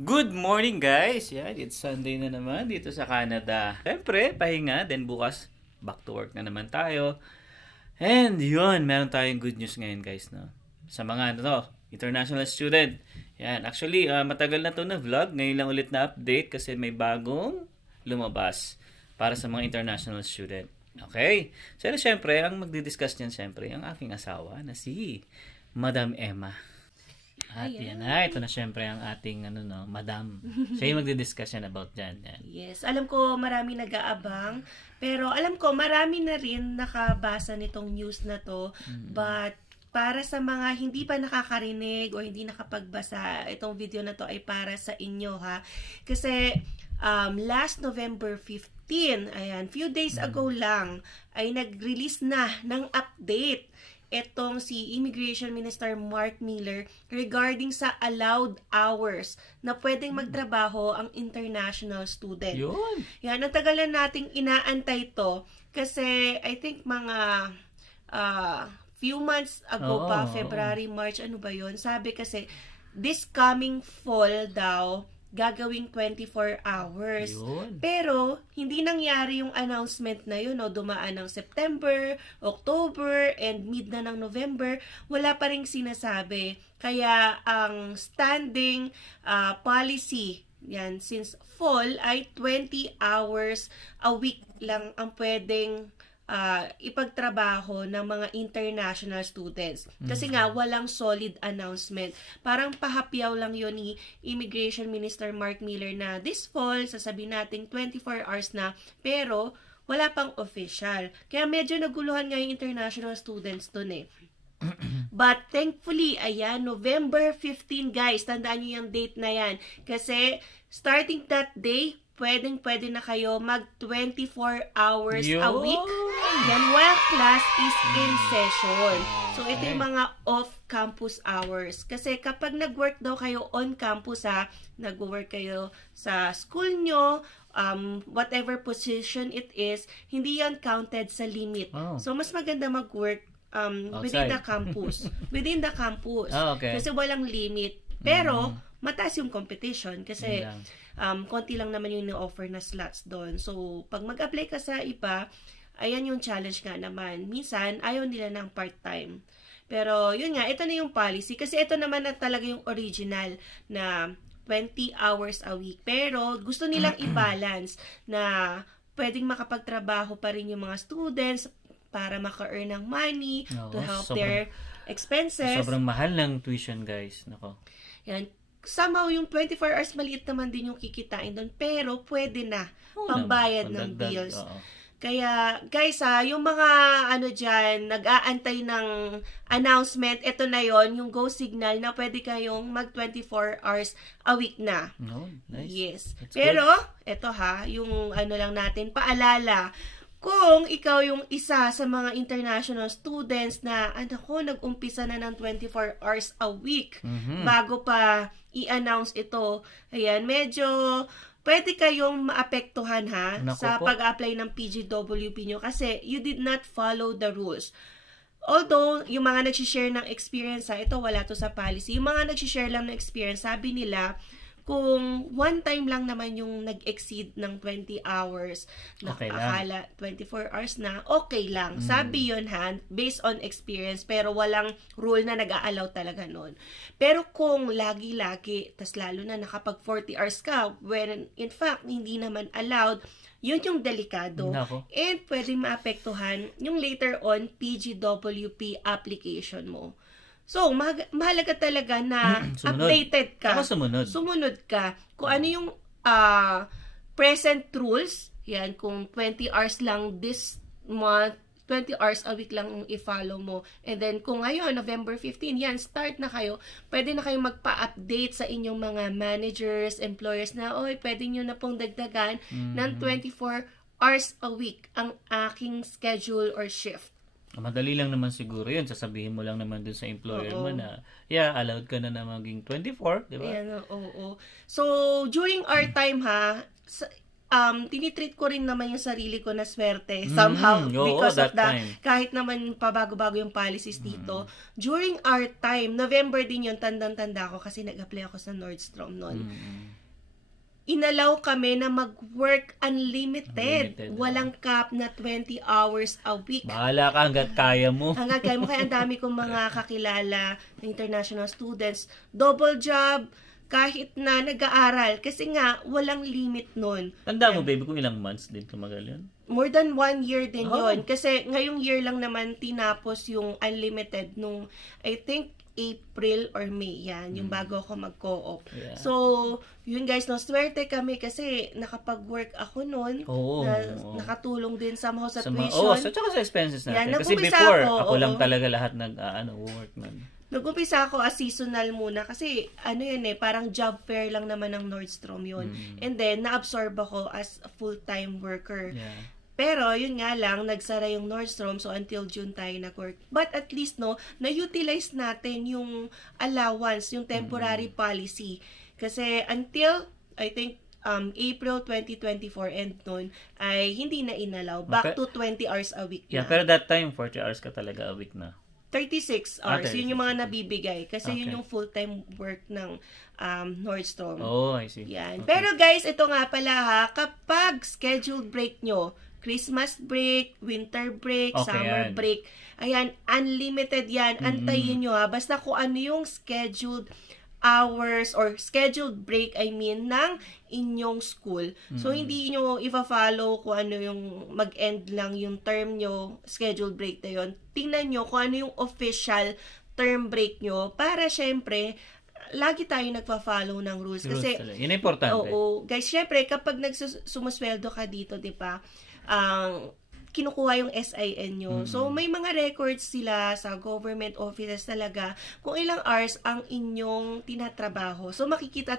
Good morning guys! Yan, it's Sunday na naman dito sa Canada. Siyempre, pahinga. Then bukas, back to work na naman tayo. And yun, meron tayong good news ngayon guys. No? Sa mga international student. Yan, actually, matagal na to na vlog. Ngayon lang ulit na update kasi may bagong lumabas para sa mga international student. Okay? So, siyempre, ang magdi-discuss niyan siyempre, ang aking asawa na si Madam Emma. At yan na, ito na syempre ang ating madam. Siya yung magdi-discuss yan about dyan. Yan. Yes, alam ko marami nag-aabang, pero alam ko marami na rin nakabasa nitong news na to. But para sa mga hindi pa nakakarinig o hindi nakapagbasa, itong video na to ay para sa inyo ha. Kasi last November 15, ayan, few days ago lang, ay nag-release na ng update etong si Immigration Minister Mark Miller regarding sa allowed hours na pwedeng magtrabaho ang international student. Yun. Yan, ang tagal na nating inaantay to kasi I think mga few months ago pa, February, March, ano ba yun? Sabi kasi, this coming fall daw, gagawing 24 hours. Yun. Pero, hindi nangyari yung announcement na yun. No? Dumaan ng September, October, and mid na ng November. Wala pa rin sinasabi. Kaya, ang standing policy, yan, since fall, ay 20 hours a week lang ang pwedeng ipagtrabaho ng mga international students. Kasi nga, walang solid announcement. Parang pahapyaw lang yun ni Immigration Minister Mark Miller na this fall, sasabihin natin 24 hours na, pero wala pang official. Kaya medyo naguluhan nga yung international students dun eh. But thankfully, ayan, November 15 guys, tandaan nyo yung date na yan. Kasi starting that day, pwede na kayo mag 24 hours a week. Yan, while class is in session. So, ito yung mga off-campus hours. Kasi kapag nag-work daw kayo on campus nag-work kayo sa school nyo, whatever position it is, hindi yan counted sa limit. So, mas maganda mag-work within the campus. Within the campus. Okay. Kasi walang limit. Pero, mataas yung competition kasi konti lang naman yung offer na slots doon. So, pag mag-apply ka sa iba, ayan yung challenge nga naman. Minsan, ayaw nila ng part-time. Pero, yun nga, ito na yung policy. Kasi ito naman na talaga yung original na 20 hours a week. Pero, gusto nilang i-balance na pwedeng makapagtrabaho pa rin yung mga students para maka-earn ng money to help their expenses. Sobrang mahal ng tuition, guys. Nako. Yan. Somehow, yung 24 hours, maliit naman din yung kikitain doon. Pero, pwede na. Pambayad ng bills. Kaya, guys yung mga dyan, nag-aantay ng announcement, ito na yon yung Go Signal na pwede kayong mag 24 hours a week na. Nice. Yes. That's Pero, good. ito yung lang natin, paalala, kung ikaw yung isa sa mga international students na, nag-umpisa na ng 24 hours a week bago pa i-announce ito, ayan, medyo pwede kayong maapektuhan sa pag-apply ng PGWP nyo kasi you did not follow the rules. Although, yung mga nag-share ng experience ito wala to sa policy. Yung mga nag-share lang ng experience, sabi nila, kung one time lang naman yung nag-exceed ng 20 hours, akala 24 hours na, okay lang. Sabi yun based on experience, pero walang rule na nag-a-allow talaga nun. Pero kung lagi-lagi, tas lalo na nakapag 40 hours ka, when in fact, hindi naman allowed, yun yung delikado. And pwedeng maapektuhan yung later on PGWP application mo. So, mahalaga talaga na updated ka. Sumunod ka. Kung ano yung present rules, yan, kung 20 hours lang this month, 20 hours a week lang i-follow mo. And then, kung ngayon, November 15, yan, start na kayo. Pwede na kayong magpa-update sa inyong mga managers, employers na, pwede nyo na pong dagdagan ng 24 hours a week ang aking schedule or shift. Madali lang naman siguro yun. Sasabihin mo lang naman dun sa employer mo na, allowed ka na maging 24, di ba? Ayan, oo. So, during our time tinitreat ko rin naman yung sarili ko na swerte somehow because of kahit naman pabago-bago yung policies dito. During our time, November din yun, tandang-tanda ko kasi nag-apply ako sa Nordstrom noon. Inalaw kami na mag-work unlimited. Walang cap na 20 hours a week. Bahala ka hanggat kaya mo. Hanggat kaya mo. Kaya ang dami kong mga kakilala na international students. Double job, kahit na nag-aaral. Kasi nga, walang limit nun. Tanda mo, baby, kung ilang months din tumagal yun? More than 1 year din yun. Kasi ngayong year lang naman tinapos yung unlimited nung, I think, April or May yan, yung bago ako mag-co-op. Yeah. So, yun guys, no, swerte kami kasi nakapag-work ako noon. Nakatulong din somehow sa tuition. So tsaka sa expenses natin. Kasi before, ako lang talaga lahat work nun. Nag-umpisa ako as seasonal muna kasi parang job fair lang naman ng Nordstrom yun. And then, na-absorb ako as a full-time worker. Yeah. Pero, yun nga lang, nagsara yung Nordstrom, so until June tayo nag-work. But at least, na-utilize natin yung allowance, yung temporary policy. Kasi until, I think, April 2024 end nun, ay hindi na inalaw. Back to 20 hours a week na. Yeah, pero that time, 40 hours ka talaga a week na. 36 hours. 36. Yun yung mga nabibigay. Kasi yun yung full-time work ng Nordstrom. Oh, I see. Yan. Okay. Pero guys, ito nga pala kapag scheduled break nyo, Christmas break, winter break, summer break. Ayan, unlimited yan. Antayin nyo basta kung ano yung scheduled hours or scheduled break, ng inyong school. So, hindi nyo i-follow kung ano yung mag-end lang yung term nyo, scheduled break na yun. Tingnan nyo kung ano yung official term break nyo para syempre, lagi tayo nagpa-follow ng rules. Kasi, yun importante. Oo. Guys, syempre, kapag sumusweldo ka dito, di ba, kinukuha yung SIN nyo. So, may mga records sila sa government offices talaga kung ilang hours ang inyong tinatrabaho. So, makikita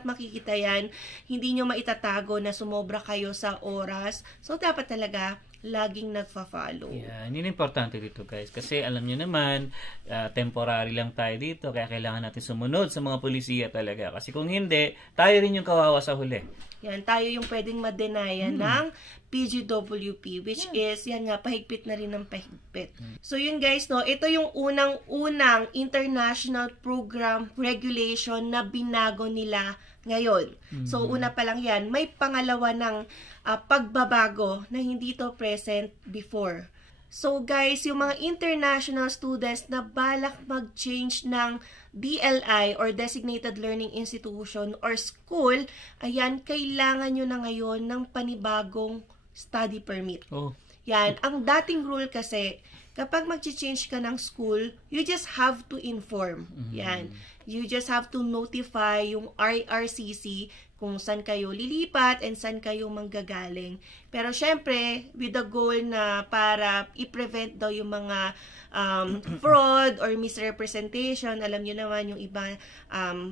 yan. Hindi nyo maitatago na sumobra kayo sa oras. So, dapat talaga laging nagfa-follow. Yeah, yun importante dito guys. Kasi alam nyo naman, temporary lang tayo dito. Kaya kailangan natin sumunod sa mga polisiya talaga. Kasi kung hindi, tayo rin yung kawawa sa huli. Yan, tayo yung pwedeng ma-denyan ng PGWP, which is, yan nga, pahigpit na rin ng pahigpit. So, yun guys, ito yung unang international program regulation na binago nila ngayon. So, una pa lang yan. May pangalawa ng pagbabago na hindi to present before. So, guys, yung mga international students na balak mag-change ng DLI or Designated Learning Institution or School, ayan, kailangan nyo na ngayon ng panibagong study permit. Yan. Ang dating rule kasi, kapag mag-change ka ng school, you just have to inform. Yan. You just have to notify yung IRCC kung saan kayo lilipat and saan kayo manggagaling. Pero syempre, with the goal na para i-prevent daw yung mga fraud or misrepresentation. Alam nyo naman yung iba,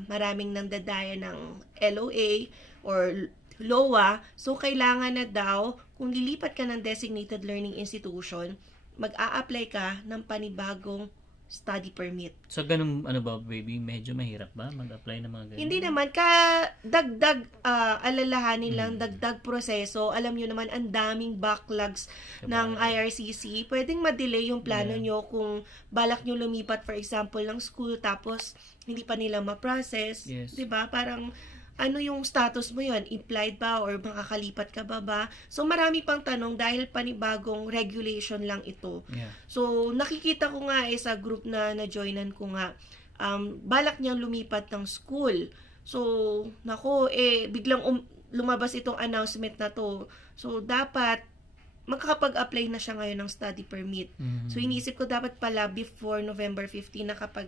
maraming nandadaya ng LOA or LOA. So, kailangan na daw, kung lilipat ka ng Designated Learning Institution, mag-a-apply ka ng panibagong study permit. So, ganun, baby, medyo mahirap ba mag-apply ng mga ganun? Hindi naman, dagdag alalahanin lang, dagdag proseso. Alam nyo naman, ang daming backlogs ng IRCC. Pwedeng ma-delay yung plano nyo kung balak nyo lumipat, for example, ng school, tapos hindi pa nila ma-process. Yes. Diba? Parang, ano yung status mo yun? Implied ba? Or makakalipat ka ba? So, marami pang tanong dahil panibagong regulation lang ito. Yeah. So, nakikita ko nga sa group na na-joinan ko nga, balak niyang lumipat ng school. So, biglang lumabas itong announcement na to. So, dapat makakapag-apply na siya ngayon ng study permit. So, iniisip ko dapat pala before November 15 na kapag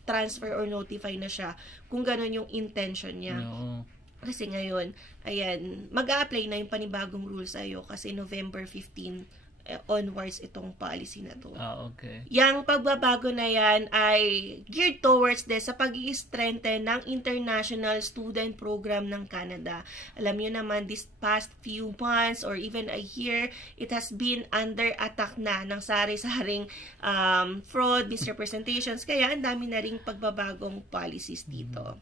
transfer or notify na siya kung gano'n yung intention niya. No. Kasi ngayon, ayan, mag-a-apply na yung panibagong rules sa'yo kasi November 15 onwards itong policy na to. Okay. Yang pagbabago na yan ay geared towards sa pag-i-strengthen ng International Student Program ng Canada. Alam niyo naman, this past few months or even a year, it has been under attack na ng sari-saring fraud, misrepresentations. Kaya ang dami na ring pagbabagong policies dito.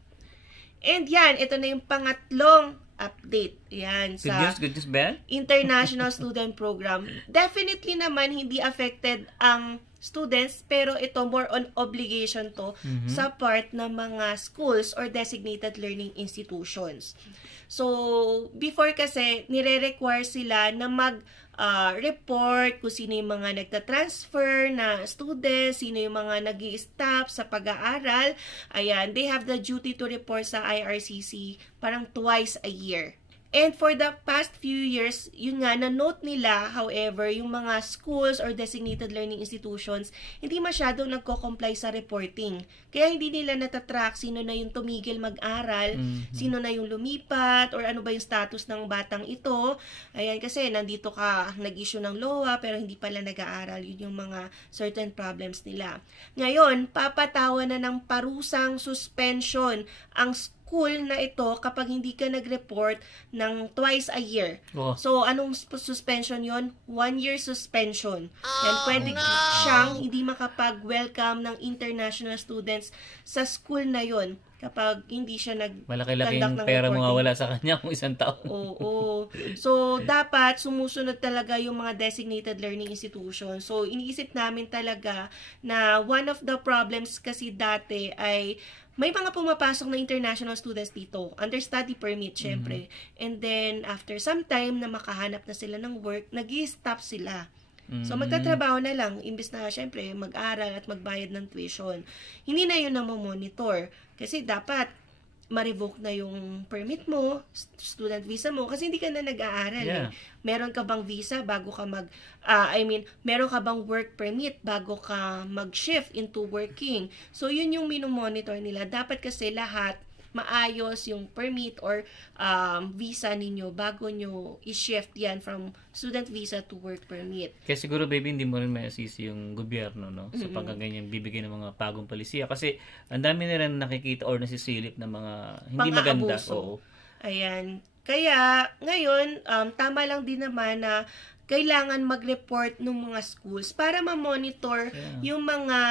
And yan, ito na yung pangatlong update. Yan, Good news ba yan? International Student Program. Definitely naman, hindi affected ang students, pero ito more on obligation to sa part ng mga schools or designated learning institutions. So, before kasi, nire-require sila na report kung sino yung mga nagta-transfer na students, sino yung mga nag-i-stop sa pag-aaral. Ayan, they have the duty to report sa IRCC parang twice a year. And for the past few years, yun nga, na-note nila, however, yung mga schools or designated learning institutions, hindi masyadong nagko-comply sa reporting. Kaya hindi nila natatrack sino na yung tumigil mag-aral, sino na yung lumipat, or ano ba yung status ng batang ito. Ayan, kasi nandito ka, nag-issue ng LOA, pero hindi pala nag-aaral. Yun yung mga certain problems nila. Ngayon, papatawan na ng parusang suspension ang school na ito kapag hindi ka nag-report ng twice a year. Oh. So, anong suspension yon? 1 year suspension. Yan, pwede siyang hindi makapag-welcome ng international students sa school na yon kapag hindi siya malaki-laking pera mawawala sa kanya kung isang taon. Oo. So, dapat sumusunod talaga yung mga designated learning institutions. So, iniisip namin talaga na one of the problems kasi dati ay may mga pumapasok na international students dito under study permit, syempre. And then, after some time na makahanap na sila ng work, nag-i-stop sila. So, magtatrabaho na lang, imbes na, syempre, mag-aral at magbayad ng tuition. Hindi na yun ang monitor. Kasi dapat, ma-revoke na yung permit mo, student visa mo, kasi hindi ka na nag-aaral. Yeah. Meron ka bang visa bago ka meron ka bang work permit bago ka mag-shift into working? So, yun yung minomonitor nila. Dapat kasi lahat maayos yung permit or visa ninyo bago nyo i-shift yan from student visa to work permit. Kaya siguro, baby, hindi mo rin maasisi yung gobyerno, no? Sa pagkaganyan, bibigay ng mga bagong palisiya. Kasi, ang dami na rin nakikita or nasisilip ng mga hindi maganda. Oo. Ayan. Kaya, ngayon, tama lang din naman na kailangan mag-report ng mga schools para ma-monitor yung mga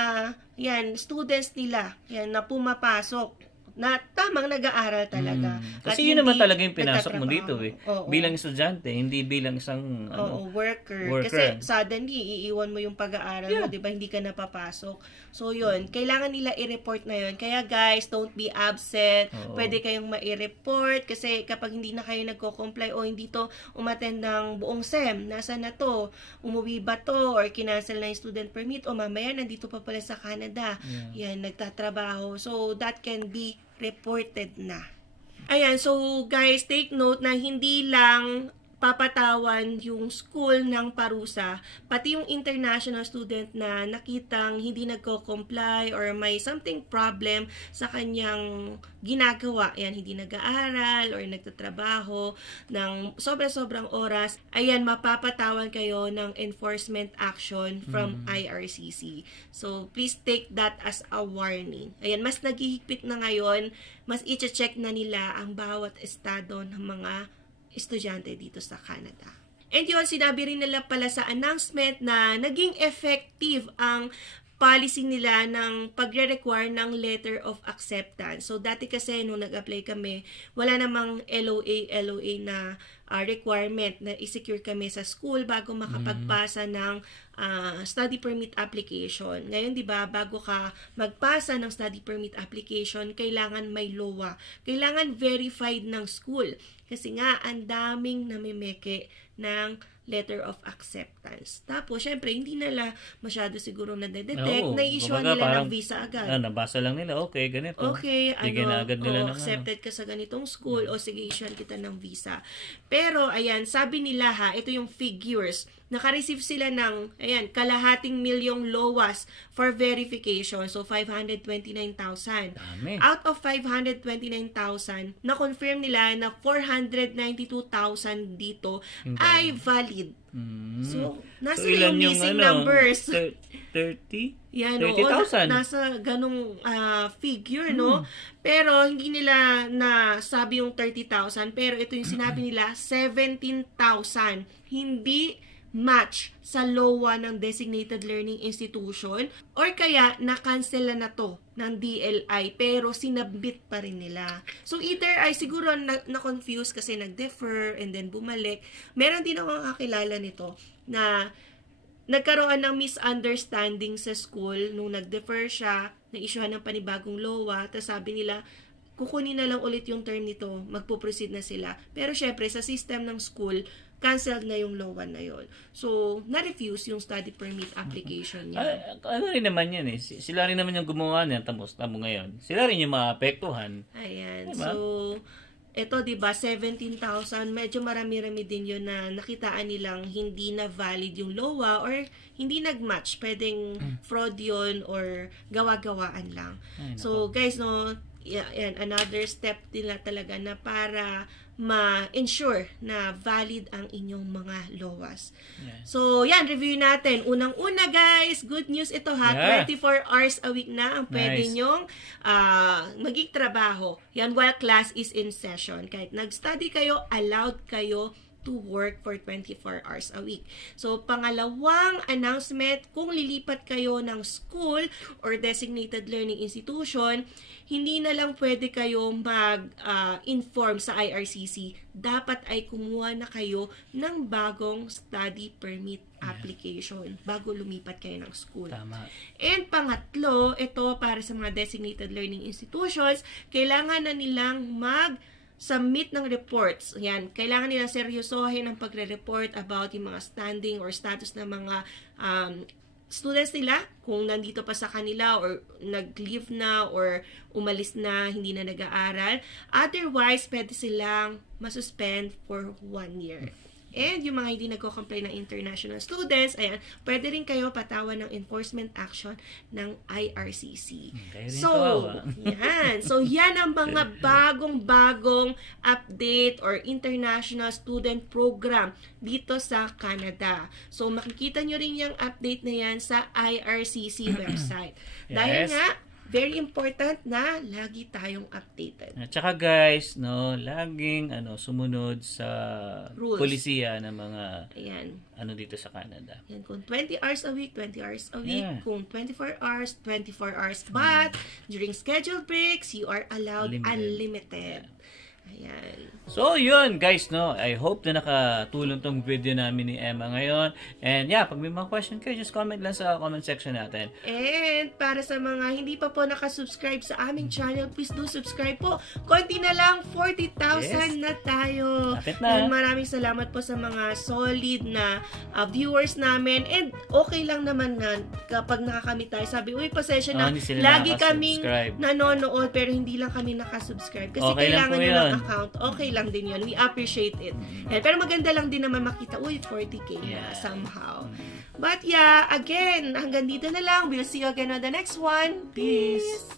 students nila na pumapasok na tamang nag-aaral talaga. Kasi yun naman talaga yung pinasok mo dito eh. Bilang estudyante, hindi bilang isang worker. Kasi suddenly, iiwan mo yung pag-aaral mo, di ba? Hindi ka napapasok. So yun, kailangan nila i-report na yun. Kaya guys, don't be absent. Pwede kayong ma-i-report kasi kapag hindi na kayo nagko-comply o hindi to umattend ng buong SEM, nasa na to? Umuwi ba to? Or kinancel na yung student permit? O mamaya, nandito pa pala sa Canada. Yan, nagtatrabaho. So that can be reported na. Ayan, so guys, take note na hindi lang papatawan yung school ng parusa, pati yung international student na nakitang hindi nagko-comply or may something problem sa kanyang ginagawa. Ayan, hindi nag-aaral or nagtatrabaho ng sobra-sobrang oras. Ayan, mapapatawan kayo ng enforcement action from IRCC. So, please take that as a warning. Ayan, mas naghihigpit na ngayon, mas i-check na nila ang bawat estado ng mga estudyante dito sa Canada. And yun, sinabi rin nila pala sa announcement na naging effective ang policy nila ng pagre-require ng letter of acceptance. So, dati kasi nung nag-apply kami, wala namang LOA na requirement na i-secure kami sa school bago makapagpasa ng study permit application. Ngayon, di ba, bago ka magpasa ng study permit application, kailangan may LOA. Kailangan verified ng school. Kasi nga, ang daming namimeke ng letter of acceptance. Tapos, syempre, hindi nila masyado siguro na-detect, na-issue nila ng visa agad. Nabasa lang nila, okay, ganito. Okay, accepted ka sa ganitong school, o sige, issue kita ng visa. Pero, ayan, sabi nila ito yung figures. Naka-receive sila ng, kalahating milyong LOAs for verification. So, 529,000. Out of 529,000, na-confirm nila na 492,000 dito ay valid. So, nasa yung missing numbers. 30? Yan, 30,000. Nasa ganong figure, no? Pero, hindi nila nasabi yung 30,000. Pero, ito yung sinabi nila, 17,000. Hindi match sa LOA ng designated learning institution or kaya na-cancel na to ng DLI pero sinabit pa rin nila. So either ay siguro na-confuse kasi nag-defer and then bumalik. Meron din ako kakilala nito na nagkaroon ng misunderstanding sa school nung nag-defer siya, na-issuehan ng panibagong LOA, tapos sabi nila, kukunin na lang ulit yung term nito, magpo-proceed na sila. Pero syempre, sa system ng school, canceled na yung LOA na yon. So, na-refuse yung study permit application niya. Ano rin naman yan eh. Sila rin naman yung gumawa niyan, tapos tamo ngayon. Sila rin yung maapektuhan. Ayan. Diba? So, ito, diba, 17,000, medyo marami-rami din yun na nakitaan nilang hindi na valid yung LOA or hindi nag-match. Pwedeng fraud yun or gawa-gawaan lang. So, guys, no, yan, another step nila talaga na para ma-ensure na valid ang inyong mga LOAs. Yeah. So, yan, review natin. Unang-una, guys, good news ito ha. Yeah. 24 hours a week na ang pwede nyong maging trabaho. Yan, while class is in session. Kahit nag-study kayo, allowed kayo to work for 24 hours a week. So, pangalawang announcement, kung lilipat kayo ng school or designated learning institution, hindi na lang pwede kayo mag-inform sa IRCC. Dapat ay kumuha na kayo ng bagong study permit application bago lumipat kayo ng school. Tama. And pangatlo, ito para sa mga designated learning institutions, kailangan na nilang submit ng reports. Yan, kailangan nila seryosohin ang pagre-report about yung mga standing or status ng mga students nila, kung nandito pa sa kanila or nag-leave na or umalis na, hindi na nag-aaral. Otherwise, pwede silang masuspend for 1 year. And yung mga hindi nagko-comply ng international students, ayan, pwede rin kayo patawan ng enforcement action ng IRCC. So, yan. So, yan ang mga bagong-bagong update or international student program dito sa Canada. So, makikita nyo rin yung update na yan sa IRCC website. Yes. Dahil nga, very important na lagi tayong updated. At saka guys, no, laging sumunod sa rules, polisiya ng mga ayan, dito sa Canada. Yan, kung 20 hours a week, 20 hours a week. Yeah. Kung 24 hours, 24 hours. But during scheduled breaks, you are allowed unlimited. Ayan. So, yun guys, no. I hope na nakatulong tong video namin ni Emma ngayon. And yeah, pag may mga question kayo, just comment lang sa comment section natin. And para sa mga hindi pa po nakasubscribe sa aming channel, please do subscribe po. Konti na lang, 40,000 na tayo. Lapit na. And maraming salamat po sa mga solid na viewers namin. And okay lang naman na kapag nakakamit tayo, sabi, uy, pasensya na, lagi kaming nanonood pero hindi lang kami nakasubscribe. Kasi okay, kailangan nyo ng account. Okay lang din yun. We appreciate it. And, pero maganda lang din naman makita, uy, 40K na somehow. But yeah, again, hanggang dito na lang. We'll see you again on the next one. Peace!